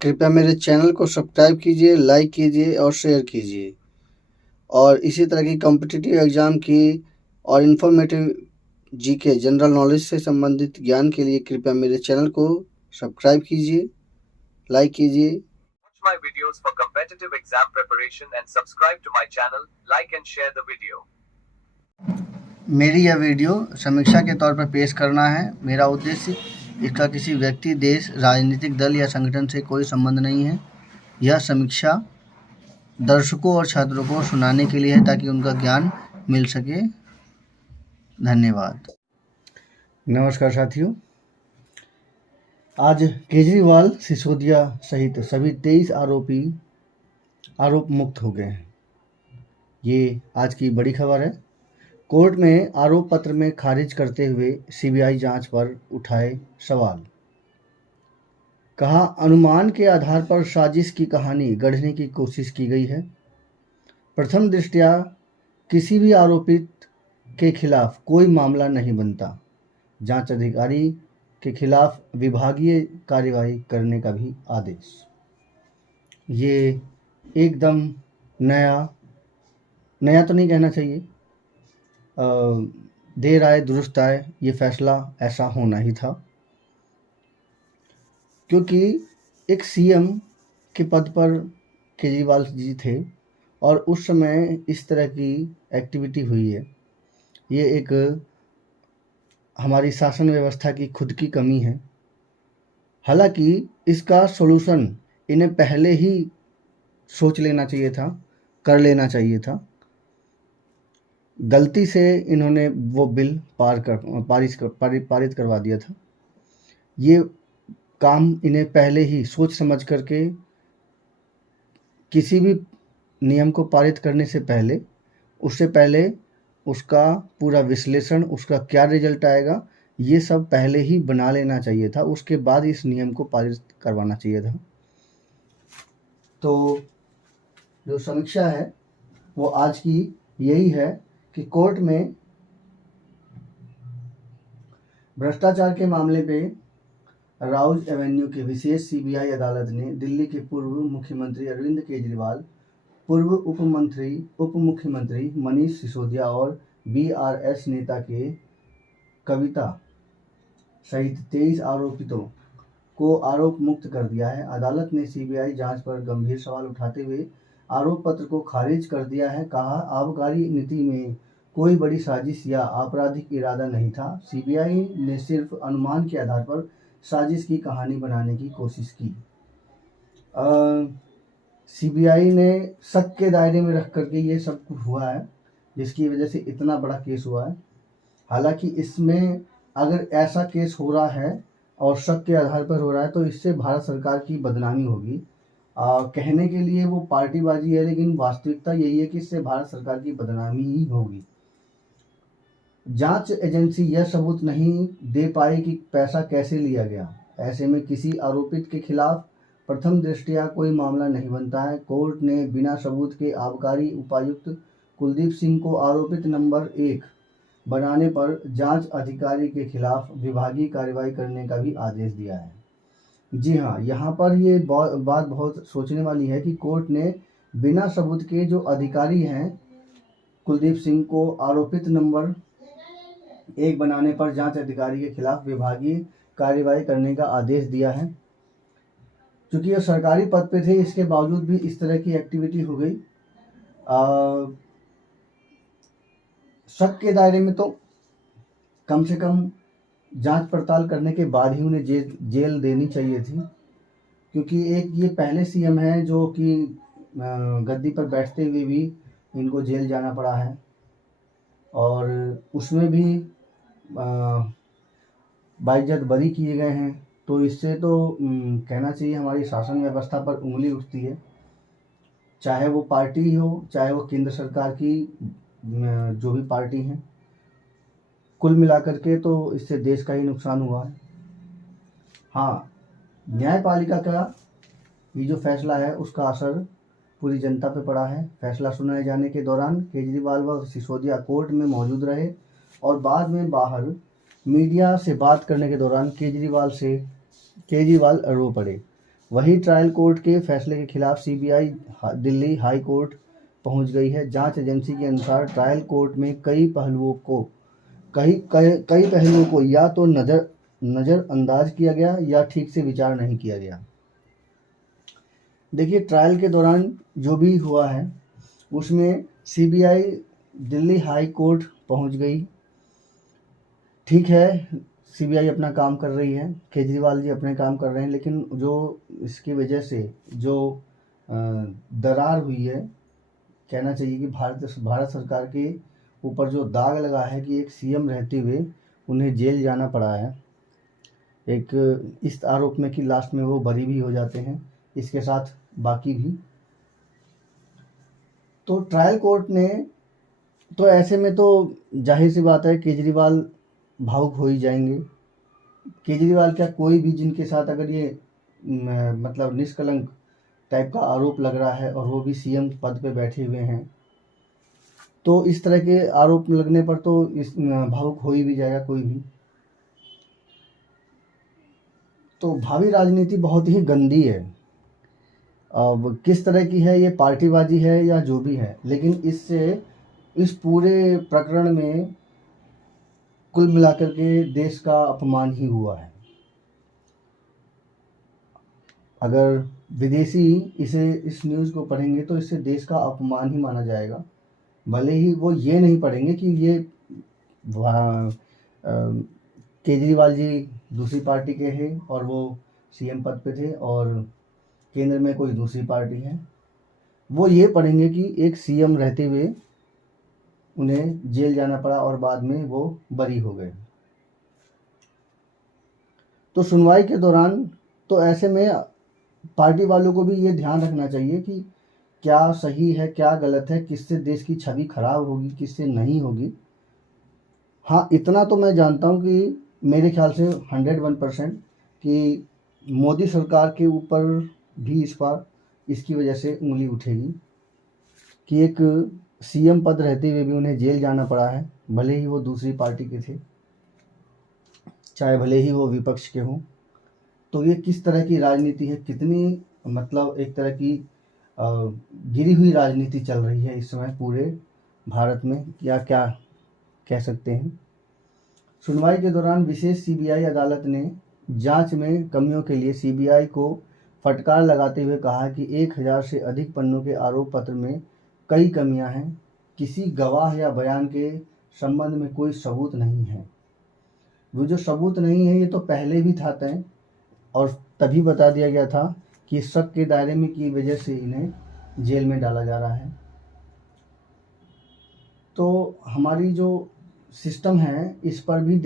कृपया मेरे चैनल को सब्सक्राइब कीजिए, लाइक कीजिए और शेयर कीजिए। और इसी तरह की कॉम्पिटिटिव एग्ज़ाम की और इन्फॉर्मेटिव जीके जनरल नॉलेज से संबंधित ज्ञान के लिए कृपया मेरे चैनल को सब्सक्राइब कीजिए, लाइक कीजिए। Watch my videos for competitive exam preparation and subscribe to my channel, like and share the video. मेरी यह वीडियो समीक्षा के तौर पर पेश करना है। मेरा उद्देश्य इसका किसी व्यक्ति, देश, राजनीतिक दल या संगठन से कोई संबंध नहीं है। यह समीक्षा दर्शकों और छात्रों को सुनाने के लिए है ताकि उनका ज्ञान मिल सके। धन्यवाद। नमस्कार साथियों, आज केजरीवाल, सिसोदिया सहित सभी 23 आरोपी आरोप मुक्त हो गए हैं। ये आज की बड़ी खबर है। कोर्ट में आरोप पत्र में खारिज करते हुए सीबीआई जांच पर उठाए सवाल। कहा, अनुमान के आधार पर साजिश की कहानी गढ़ने की कोशिश की गई है। प्रथम दृष्टया किसी भी आरोपित के खिलाफ कोई मामला नहीं बनता। जांच अधिकारी के खिलाफ विभागीय कार्रवाई करने का भी आदेश। ये एकदम नया तो नहीं कहना चाहिए, देर आए दुरुस्त आए, ये फैसला ऐसा होना ही था, क्योंकि एक सीएम के पद पर केजरीवाल जी थे और उस समय इस तरह की एक्टिविटी हुई है। ये एक हमारी शासन व्यवस्था की खुद की कमी है। हालांकि इसका सॉल्यूशन इन्हें पहले ही सोच लेना चाहिए था, कर लेना चाहिए था। गलती से इन्होंने वो बिल पारित करवा दिया था। ये काम इन्हें पहले ही सोच समझ करके किसी भी नियम को पारित करने से पहले, उससे पहले उसका पूरा विश्लेषण, उसका क्या रिजल्ट आएगा, ये सब पहले ही बना लेना चाहिए था। उसके बाद इस नियम को पारित करवाना चाहिए था। तो जो समीक्षा है वो आज की यही है कि कोर्ट में भ्रष्टाचार के मामले पे राउज एवेन्यू की विशेष सीबीआई अदालत ने दिल्ली के पूर्व मुख्यमंत्री अरविंद केजरीवाल, पूर्व उप मुख्यमंत्री मनीष सिसोदिया और बीआरएस नेता के कविता सहित 23 आरोपितों को आरोप मुक्त कर दिया है। अदालत ने सीबीआई जांच पर गंभीर सवाल उठाते हुए आरोप पत्र को खारिज कर दिया है। कहा, आबकारी नीति में कोई बड़ी साजिश या आपराधिक इरादा नहीं था। सीबीआई ने सिर्फ अनुमान के आधार पर साजिश की कहानी बनाने की कोशिश की। सीबीआई ने शक के दायरे में रख करके ये सब कुछ हुआ है, जिसकी वजह से इतना बड़ा केस हुआ है। हालांकि इसमें अगर ऐसा केस हो रहा है और शक के आधार पर हो रहा है तो इससे भारत सरकार की बदनामी होगी। कहने के लिए वो पार्टीबाजी है, लेकिन वास्तविकता यही है कि इससे भारत सरकार की बदनामी ही होगी। जांच एजेंसी यह सबूत नहीं दे पाई कि पैसा कैसे लिया गया। ऐसे में किसी आरोपित के खिलाफ प्रथम दृष्टया कोई मामला नहीं बनता है। कोर्ट ने बिना सबूत के आबकारी उपायुक्त कुलदीप सिंह को आरोपित नंबर 1 बनाने पर जांच अधिकारी के खिलाफ विभागीय कार्रवाई करने का भी आदेश दिया है। जी हाँ, यहाँ पर ये बात बहुत सोचने वाली है कि कोर्ट ने बिना सबूत के जो अधिकारी हैं कुलदीप सिंह को आरोपित नंबर 1 बनाने पर जांच अधिकारी के खिलाफ विभागीय कार्रवाई करने का आदेश दिया है। क्योंकि ये सरकारी पद पे थे, इसके बावजूद भी इस तरह की एक्टिविटी हो गई। शक के दायरे में तो कम से कम जांच पड़ताल करने के बाद ही उन्हें जेल देनी चाहिए थी, क्योंकि एक ये पहले सीएम है जो कि गद्दी पर बैठते हुए भी इनको जेल जाना पड़ा है और उसमें भी बाइज्जत बरी किए गए हैं। तो इससे तो कहना चाहिए हमारी शासन व्यवस्था पर उंगली उठती है, चाहे वो पार्टी हो, चाहे वो केंद्र सरकार की जो भी पार्टी हैं। कुल मिलाकर के तो इससे देश का ही नुकसान हुआ है। हाँ, न्यायपालिका का ये जो फैसला है उसका असर पूरी जनता पे पड़ा है। फैसला सुनाए जाने के दौरान केजरीवाल व सिसोदिया कोर्ट में मौजूद रहे और बाद में बाहर मीडिया से बात करने के दौरान केजरीवाल रो पड़े। वही ट्रायल कोर्ट के फैसले के खिलाफ सीबीआई दिल्ली हाई कोर्ट पहुंच गई है। जांच एजेंसी के अनुसार ट्रायल कोर्ट में कई पहलुओं को या तो नज़रअंदाज किया गया या ठीक से विचार नहीं किया गया। देखिए, ट्रायल के दौरान जो भी हुआ है उसमें सीबीआई दिल्ली हाई कोर्ट पहुंच गई। ठीक है, सीबीआई अपना काम कर रही है, केजरीवाल जी अपने काम कर रहे हैं, लेकिन जो इसकी वजह से जो दरार हुई है, कहना चाहिए कि भारत सरकार के ऊपर जो दाग लगा है कि एक सीएम रहते हुए उन्हें जेल जाना पड़ा है, एक इस आरोप में कि लास्ट में वो बरी भी हो जाते हैं, इसके साथ बाकी भी। तो ट्रायल कोर्ट ने तो ऐसे में तो जाहिर सी बात है केजरीवाल भावुक हो ही जाएंगे। केजरीवाल क्या, कोई भी जिनके साथ अगर ये मतलब निष्कलंक टाइप का आरोप लग रहा है और वो भी सीएम पद पे बैठे हुए हैं, तो इस तरह के आरोप लगने पर तो इस भावुक हो ही भी जाएगा कोई भी। तो भावी राजनीति बहुत ही गंदी है। अब किस तरह की है, ये पार्टीबाजी है या जो भी है, लेकिन इससे इस पूरे प्रकरण में कुल मिलाकर के देश का अपमान ही हुआ है। अगर विदेशी इस न्यूज़ को पढ़ेंगे तो इससे देश का अपमान ही माना जाएगा। भले ही वो ये नहीं पढ़ेंगे कि ये केजरीवाल जी दूसरी पार्टी के हैं और वो सीएम पद पे थे और केंद्र में कोई दूसरी पार्टी है, वो ये पढ़ेंगे कि एक सीएम रहते हुए उन्हें जेल जाना पड़ा और बाद में वो बरी हो गए। तो सुनवाई के दौरान तो ऐसे में पार्टी वालों को भी ये ध्यान रखना चाहिए कि क्या सही है क्या गलत है, किससे देश की छवि खराब होगी किससे नहीं होगी। हाँ, इतना तो मैं जानता हूँ कि मेरे ख्याल से 101% कि मोदी सरकार के ऊपर भी इस बार इसकी वजह से उंगली उठेगी कि एक सीएम पद रहते हुए भी उन्हें जेल जाना पड़ा है, भले ही वो दूसरी पार्टी के थे, चाहे भले ही वो विपक्ष के हों। तो ये किस तरह की राजनीति है, कितनी मतलब एक तरह की गिरी हुई राजनीति चल रही है इस समय पूरे भारत में, या क्या कह सकते हैं। सुनवाई के दौरान विशेष सीबीआई अदालत ने जांच में कमियों के लिए सीबीआई को फटकार लगाते हुए कहा कि 1000 से अधिक पन्नों के आरोप पत्र में कई कमियां हैं, किसी गवाह या बयान के संबंध में कोई सबूत नहीं है। वो जो सबूत नहीं है ये तो पहले भी था तय, और तभी बता दिया गया था कि शक के दायरे में की वजह से इन्हें जेल में डाला जा रहा है। तो हमारी जो सिस्टम है इस पर भी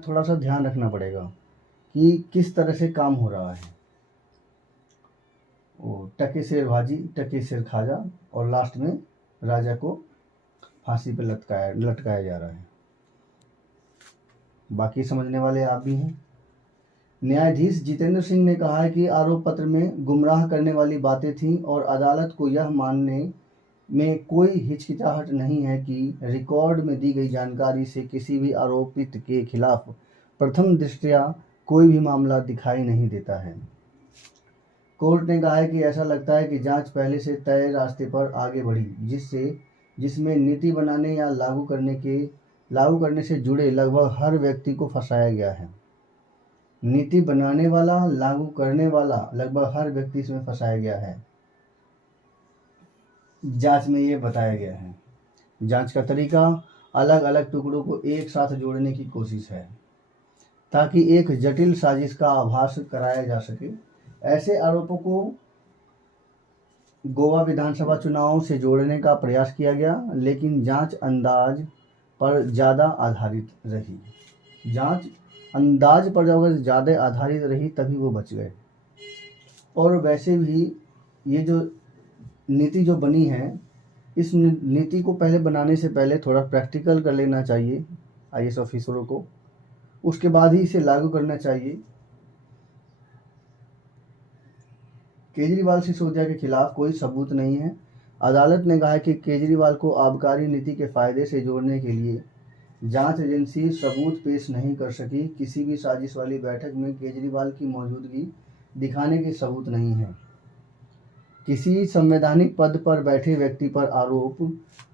थोड़ा सा ध्यान रखना पड़ेगा कि किस तरह से काम हो रहा है। वो टके शेर भाजी टके शेर खाजा, और लास्ट में राजा को फांसी पे लटकाया जा रहा है। बाकी समझने वाले आप भी हैं। न्यायाधीश जितेंद्र सिंह ने कहा है कि आरोप पत्र में गुमराह करने वाली बातें थीं और अदालत को यह मानने में कोई हिचकिचाहट नहीं है कि रिकॉर्ड में दी गई जानकारी से किसी भी आरोपित के खिलाफ प्रथम दृष्टया कोई भी मामला दिखाई नहीं देता है। कोर्ट ने कहा है कि ऐसा लगता है कि जांच पहले से तय रास्ते पर आगे बढ़ी, जिसमें नीति बनाने या लागू करने से जुड़े लगभग हर व्यक्ति को फंसाया गया है। नीति बनाने वाला, लागू करने वाला, लगभग हर व्यक्ति इसमें फंसाया गया है। जांच में ये बताया गया है। जांच का तरीका अलग अलग टुकड़ों को एक साथ जोड़ने की कोशिश है ताकि एक जटिल साजिश का आभास कराया जा सके। ऐसे आरोपों को गोवा विधानसभा चुनावों से जोड़ने का प्रयास किया गया, लेकिन जांच अंदाज पर ज़्यादा आधारित रही। जांच अंदाज पर अगर ज़्यादा आधारित रही तभी वो बच गए। और वैसे भी ये जो नीति जो बनी है, इस नीति को पहले बनाने से पहले थोड़ा प्रैक्टिकल कर लेना चाहिए आईएएस ऑफिसरों को, उसके बाद ही इसे लागू करना चाहिए। केजरीवाल सिसोदिया के खिलाफ कोई सबूत नहीं है। अदालत ने कहा कि केजरीवाल को आबकारी नीति के फायदे से जोड़ने के लिए जांच एजेंसी सबूत पेश नहीं कर सकी। किसी भी साजिश वाली बैठक में केजरीवाल की मौजूदगी दिखाने के सबूत नहीं है। किसी संवैधानिक पद पर बैठे व्यक्ति पर आरोप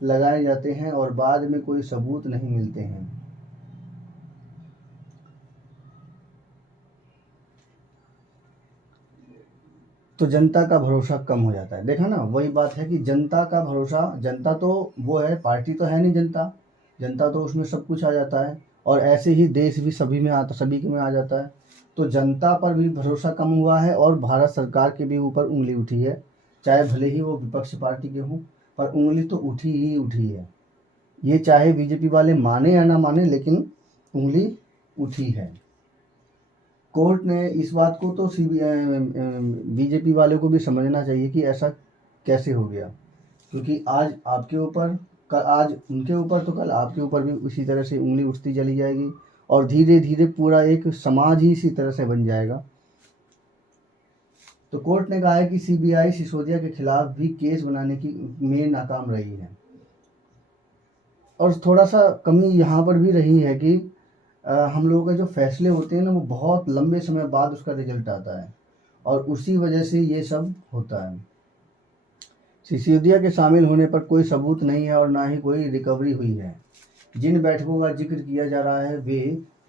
लगाए जाते हैं और बाद में कोई सबूत नहीं मिलते हैं। तो जनता का भरोसा कम हो जाता है। देखा ना, वही बात है कि जनता का भरोसा, जनता तो वो है, पार्टी तो है नहीं जनता, जनता तो उसमें सब कुछ आ जाता है और ऐसे ही देश भी सभी में आता, सभी के में आ जाता है। तो जनता पर भी भरोसा कम हुआ है और भारत सरकार के भी ऊपर उंगली उठी है, चाहे भले ही वो विपक्ष पार्टी के हों, पर उंगली तो उठी ही उठी है। ये चाहे बीजेपी वाले माने या ना माने, लेकिन उंगली उठी है। कोर्ट ने इस बात को तो बीजेपी वाले को भी समझना चाहिए कि ऐसा कैसे हो गया, क्योंकि आज आपके ऊपर, आज उनके ऊपर, तो कल आपके ऊपर भी उसी तरह से उंगली उठती चली जाएगी और धीरे धीरे पूरा एक समाज ही इसी तरह से बन जाएगा। तो कोर्ट ने कहा है कि सीबीआई सिसोदिया के खिलाफ भी केस बनाने की में नाकाम रही है और थोड़ा सा कमी यहाँ पर भी रही है कि हम लोगों के जो फैसले होते हैं ना, वो बहुत लंबे समय बाद उसका रिजल्ट आता है और उसी वजह से ये सब होता है। सिसोदिया के शामिल होने पर कोई सबूत नहीं है और ना ही कोई रिकवरी हुई है। जिन बैठकों का जिक्र किया जा रहा है वे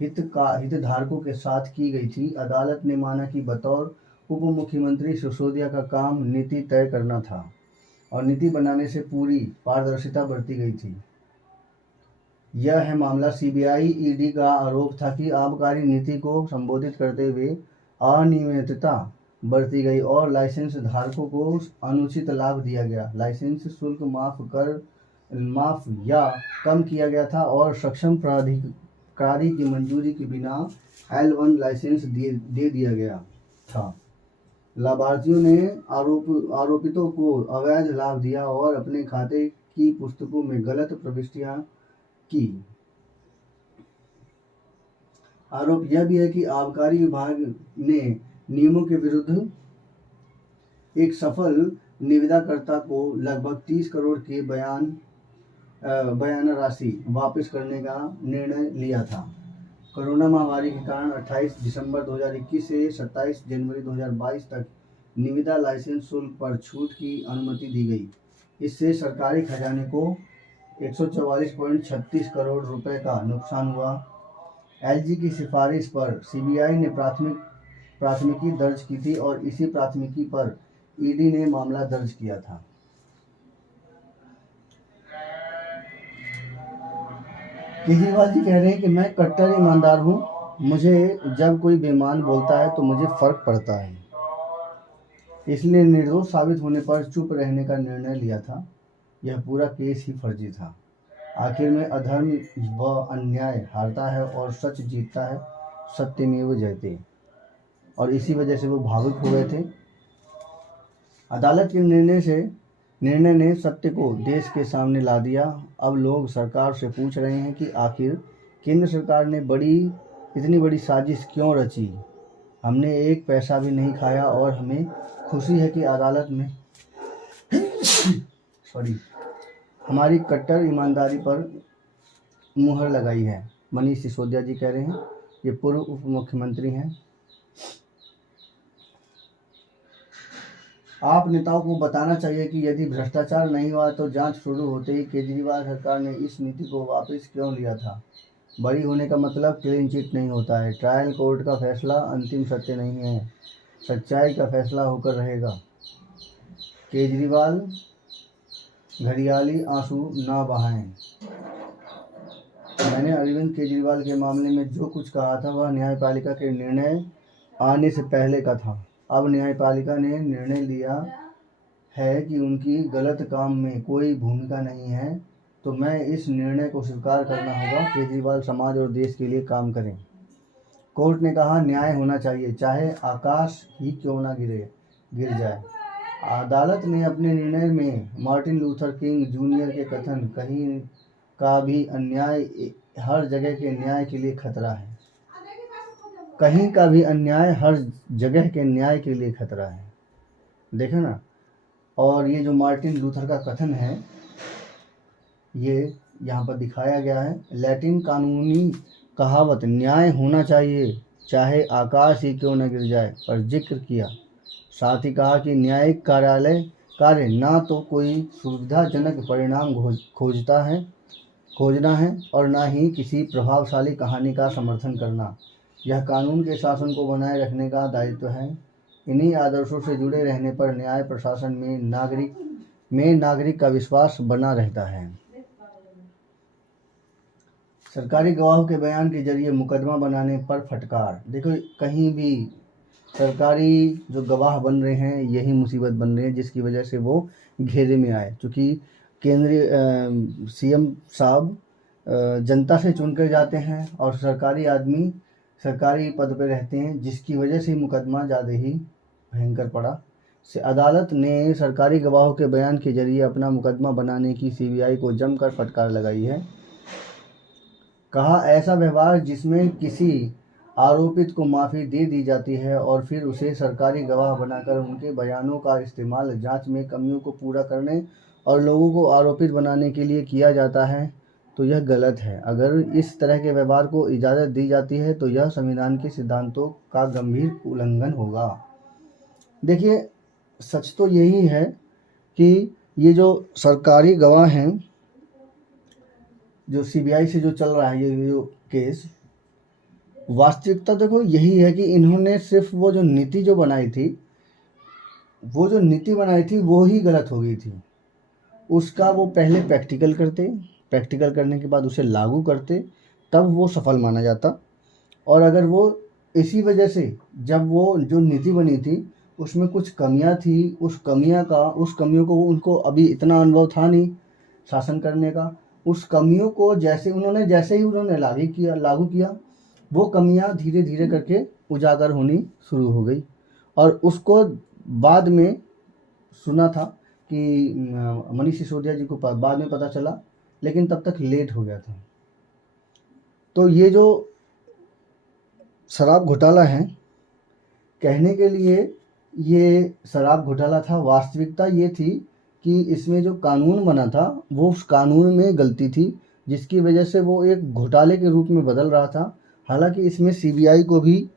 हितधारकों के साथ की गई थी। अदालत ने माना कि बतौर उप मुख्यमंत्री सिसोदिया का काम नीति तय करना था और नीति बनाने से पूरी पारदर्शिता बरती गई थी। यह है मामला। सीबीआई ईडी का आरोप था कि आबकारी नीति को संबोधित करते हुए अनियमितता बरती गई और लाइसेंस धारकों को अनुचित लाभ दिया गया। लाइसेंस शुल्क माफ या कम किया गया था और सक्षम प्राधिकारी की मंजूरी के बिना L1 लाइसेंस दे दिया गया था। लाभार्थियों ने आरोपितों को अवैध लाभ दिया और अपने खाते की पुस्तकों में गलत प्रविष्टियां की। आरोप यह भी है कि आबकारी विभाग ने नियमों के विरुद्ध एक सफल निविदाकर्ता को लगभग 30 करोड़ के बयान राशि वापस करने का निर्णय लिया था। कोरोना महामारी के कारण 28 दिसंबर 2021 से 27 जनवरी 2022 तक निविदा लाइसेंस शुल्क पर छूट की अनुमति दी गई। इससे सरकारी खजाने को 144.36 करोड़ रुपए का नुकसान हुआ। एलजी की सिफारिश पर सीबीआई ने प्राथमिकी दर्ज की थी और इसी प्राथमिकी पर ईडी ने मामला दर्ज किया था। केजरीवाल जी कह रहे हैं कि मैं कट्टर ईमानदार हूं, मुझे जब कोई बेईमान बोलता है तो मुझे फर्क पड़ता है, इसलिए निर्दोष साबित होने पर चुप रहने का निर्णय लिया था। यह पूरा केस ही फर्जी था। आखिर में अधर्म व अन्याय हारता है और सच जीतता है। सत्यमेव जयते। और इसी वजह से वो भावुक हो गए थे। अदालत के निर्णय ने सत्य को देश के सामने ला दिया। अब लोग सरकार से पूछ रहे हैं कि आखिर केंद्र सरकार ने इतनी बड़ी साजिश क्यों रची। हमने एक पैसा भी नहीं खाया और हमें खुशी है कि अदालत में हमारी कट्टर ईमानदारी पर मुहर लगाई है। मनीष सिसोदिया जी कह रहे हैं, ये पूर्व उप मुख्यमंत्री हैं। आप नेताओं को बताना चाहिए कि यदि भ्रष्टाचार नहीं हुआ तो जांच शुरू होते ही केजरीवाल सरकार ने इस नीति को वापस क्यों लिया था। बरी होने का मतलब क्लीन चिट नहीं होता है। ट्रायल कोर्ट का फैसला अंतिम सत्य नहीं है, सच्चाई का फैसला होकर रहेगा। केजरीवाल घड़ियाली आंसू ना बहाएं। मैंने अरविंद केजरीवाल के मामले में जो कुछ कहा था वह न्यायपालिका के निर्णय आने से पहले का था। अब न्यायपालिका ने निर्णय लिया है कि उनकी गलत काम में कोई भूमिका नहीं है, तो मैं इस निर्णय को स्वीकार करना होगा। केजरीवाल समाज और देश के लिए काम करें। कोर्ट ने कहा न्याय होना चाहिए, चाहे आकाश ही क्यों ना गिर जाए। अदालत ने अपने निर्णय में मार्टिन लूथर किंग जूनियर के कथन कहीं का भी अन्याय हर जगह के न्याय के लिए खतरा है। कहीं का भी अन्याय हर जगह के न्याय के लिए खतरा है। देखा ना। और ये जो मार्टिन लूथर का कथन है ये यहाँ पर दिखाया गया है। लैटिन कानूनी कहावत न्याय होना चाहिए चाहे आकाश ही क्यों न गिर जाए, पर जिक्र किया। साथ ही कहा कि न्यायिक कार्य ना तो कोई सुविधाजनक परिणाम खोजना है और ना ही किसी प्रभावशाली कहानी का समर्थन करना। यह कानून के शासन को बनाए रखने का दायित्व है। इन्हीं आदर्शों से जुड़े रहने पर न्याय प्रशासन में नागरिक का विश्वास बना रहता है। सरकारी गवाहों के बयान के जरिए मुकदमा बनाने पर फटकार। देखो, कहीं भी सरकारी जो गवाह बन रहे हैं यही मुसीबत बन रही है जिसकी वजह से वो घेरे में आए। क्योंकि केंद्रीय सीएम साहब जनता से चुनकर जाते हैं और सरकारी आदमी सरकारी पद पर रहते हैं, जिसकी वजह से मुकदमा ज़्यादा ही भयंकर पड़ा। अदालत ने सरकारी गवाहों के बयान के जरिए अपना मुकदमा बनाने की सीबीआई को जमकर फटकार लगाई है। कहा, ऐसा व्यवहार जिसमें किसी आरोपित को माफ़ी दे दी जाती है और फिर उसे सरकारी गवाह बनाकर उनके बयानों का इस्तेमाल जांच में कमियों को पूरा करने और लोगों को आरोपित बनाने के लिए किया जाता है, तो यह गलत है। अगर इस तरह के व्यवहार को इजाज़त दी जाती है तो यह संविधान के सिद्धांतों का गंभीर उल्लंघन होगा। देखिए, सच तो यही है कि ये जो सरकारी गवाह हैं, जो सीबीआई से जो चल रहा है ये जो केस, वास्तविकता देखो यही है कि इन्होंने सिर्फ वो जो नीति बनाई थी वो ही गलत हो गई थी। उसका वो पहले प्रैक्टिकल करने के बाद उसे लागू करते, तब वो सफल माना जाता। और अगर वो इसी वजह से जब वो जो नीति बनी थी उसमें कुछ कमियां थी, उस कमियों को उनको अभी इतना अनुभव था नहीं शासन करने का, उस कमियों को जैसे ही उन्होंने लागू किया वो कमियां धीरे धीरे करके उजागर होनी शुरू हो गई। और उसको बाद में सुना था कि मनीष सिसोदिया जी को बाद में पता चला, लेकिन तब तक लेट हो गया था। तो ये जो शराब घोटाला है, कहने के लिए ये शराब घोटाला था, वास्तविकता ये थी कि इसमें जो कानून बना था वो उस कानून में गलती थी, जिसकी वजह से वो एक घोटाले के रूप में बदल रहा था। हालांकि इसमें सीबीआई को भी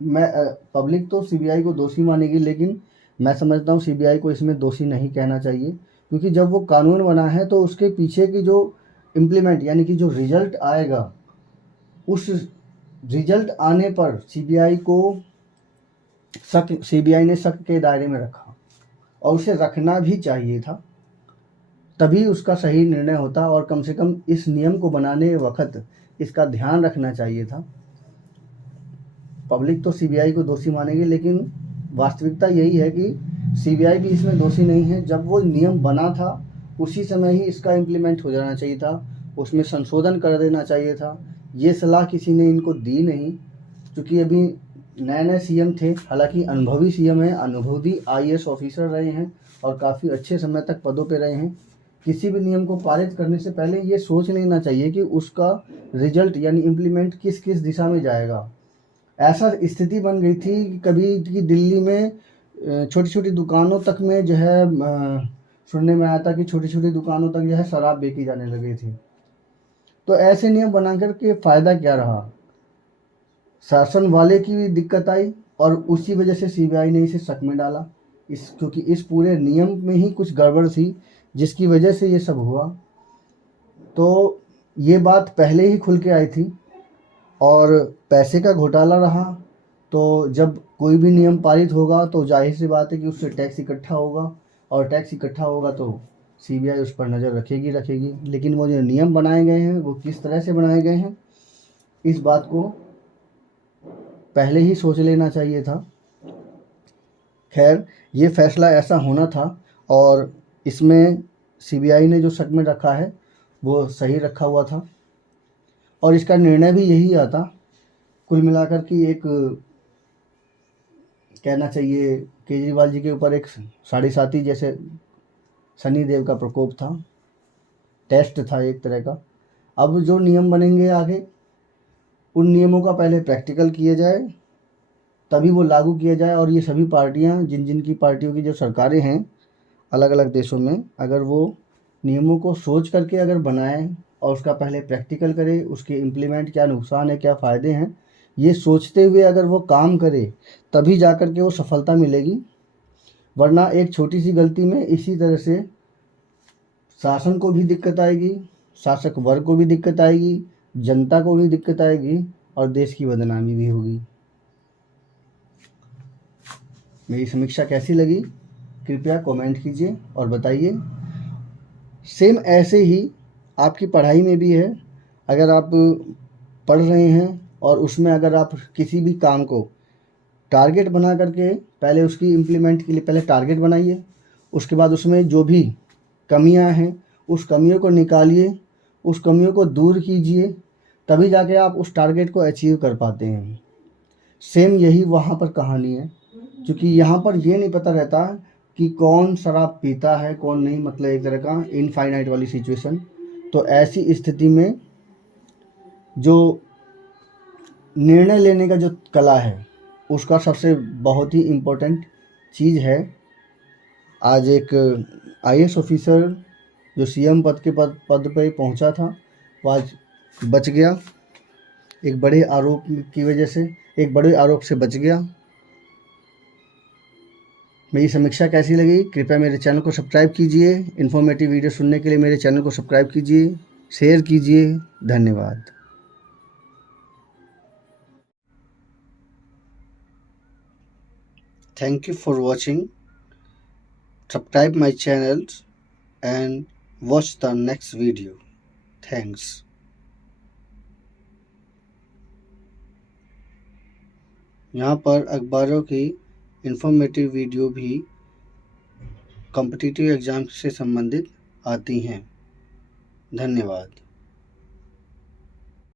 पब्लिक तो सीबीआई को दोषी मानेगी, लेकिन मैं समझता हूँ सीबीआई को इसमें दोषी नहीं कहना चाहिए। क्योंकि जब वो कानून बना है तो उसके पीछे की जो इम्प्लीमेंट यानी कि जो रिजल्ट आएगा, उस रिजल्ट आने पर सीबीआई ने शक के दायरे में रखा और उसे रखना भी चाहिए था, तभी उसका सही निर्णय होता। और कम से कम इस नियम को बनाने वक्त इसका ध्यान रखना चाहिए था। पब्लिक तो सीबीआई को दोषी मानेगी, लेकिन वास्तविकता यही है कि सीबीआई भी इसमें दोषी नहीं है। जब वो नियम बना था उसी समय ही इसका इम्प्लीमेंट हो जाना चाहिए था, उसमें संशोधन कर देना चाहिए था। ये सलाह किसी ने इनको दी नहीं, क्योंकि अभी नए सीएम थे। हालांकि अनुभवी सीएम है, अनुभवी आईएएस ऑफिसर रहे हैं और काफ़ी अच्छे समय तक पदों पे रहे हैं। किसी भी नियम को पारित करने से पहले ये सोच लेना चाहिए कि उसका रिजल्ट यानी इम्प्लीमेंट किस किस दिशा में जाएगा। ऐसा स्थिति बन गई थी कि कभी कि दिल्ली में छोटी छोटी दुकानों तक में जो है सुनने में आया था कि छोटी छोटी दुकानों तक जो है शराब बेची जाने लगी थी। तो ऐसे नियम बनाकर के फ़ायदा क्या रहा? शासन वाले की भी दिक्कत आई और उसी वजह से सीबीआई ने इसे शक में डाला, क्योंकि इस पूरे नियम में ही कुछ गड़बड़ थी जिसकी वजह से ये सब हुआ। तो ये बात पहले ही खुल के आई थी और पैसे का घोटाला रहा। तो जब कोई भी नियम पारित होगा तो जाहिर सी बात है कि उससे टैक्स इकट्ठा होगा, और टैक्स इकट्ठा होगा तो सीबीआई उस पर नज़र रखेगी। लेकिन वो जो नियम बनाए गए हैं वो किस तरह से बनाए गए हैं, इस बात को पहले ही सोच लेना चाहिए था। खैर, ये फैसला ऐसा होना था और इसमें सीबीआई ने जो शक में रखा है वो सही रखा हुआ था और इसका निर्णय भी यही आता। कुल मिलाकर कि एक कहना चाहिए केजरीवाल जी के ऊपर एक 7.5 जैसे सनी देव का प्रकोप था, टेस्ट था एक तरह का। अब जो नियम बनेंगे आगे, उन नियमों का पहले प्रैक्टिकल किया जाए, तभी वो लागू किया जाए। और ये सभी पार्टियां, जिन की पार्टियों की जो सरकारें हैं अलग अलग देशों में, अगर वो नियमों को सोच करके अगर बनाएं और उसका पहले प्रैक्टिकल करें, उसके इम्प्लीमेंट क्या नुकसान है क्या फ़ायदे हैं, ये सोचते हुए अगर वो काम करे तभी जा कर के वो सफलता मिलेगी, वरना एक छोटी सी गलती में इसी तरह से शासन को भी दिक्कत आएगी, शासक वर्ग को भी दिक्कत आएगी, जनता को भी दिक्कत आएगी और देश की बदनामी भी होगी। मेरी समीक्षा कैसी लगी कृपया कमेंट कीजिए और बताइए। सेम ऐसे ही आपकी पढ़ाई में भी है। अगर आप पढ़ रहे हैं और उसमें अगर आप किसी भी काम को टारगेट बना करके पहले उसकी इम्प्लीमेंट के लिए पहले टारगेट बनाइए, उसके बाद उसमें जो भी कमियां हैं उस कमियों को निकालिए, उस कमियों को दूर कीजिए, तभी जाके आप उस टारगेट को अचीव कर पाते हैं। सेम यही वहाँ पर कहानी है, क्योंकि यहाँ पर ये नहीं पता रहता कि कौन शराब पीता है कौन नहीं, मतलब एक तरह का इनफाइनाइट वाली सिचुएशन। तो ऐसी स्थिति में जो निर्णय लेने का जो कला है उसका सबसे बहुत ही इम्पोर्टेंट चीज़ है। आज एक IAS ऑफिसर जो CM पद पे पहुंचा था वो आज बच गया, एक बड़े आरोप की वजह से, एक बड़े आरोप से बच गया। मेरी समीक्षा कैसी लगी कृपया मेरे चैनल को सब्सक्राइब कीजिए। इन्फॉर्मेटिव वीडियो सुनने के लिए मेरे चैनल को सब्सक्राइब कीजिए, शेयर कीजिए। धन्यवाद। Thank you for watching. Subscribe my channel and watch the next video. Thanks. यहाँ पर अखबारों की इन्फॉर्मेटिव वीडियो भी कॉम्पिटिटिव एग्ज़ाम से संबंधित आती हैं। धन्यवाद।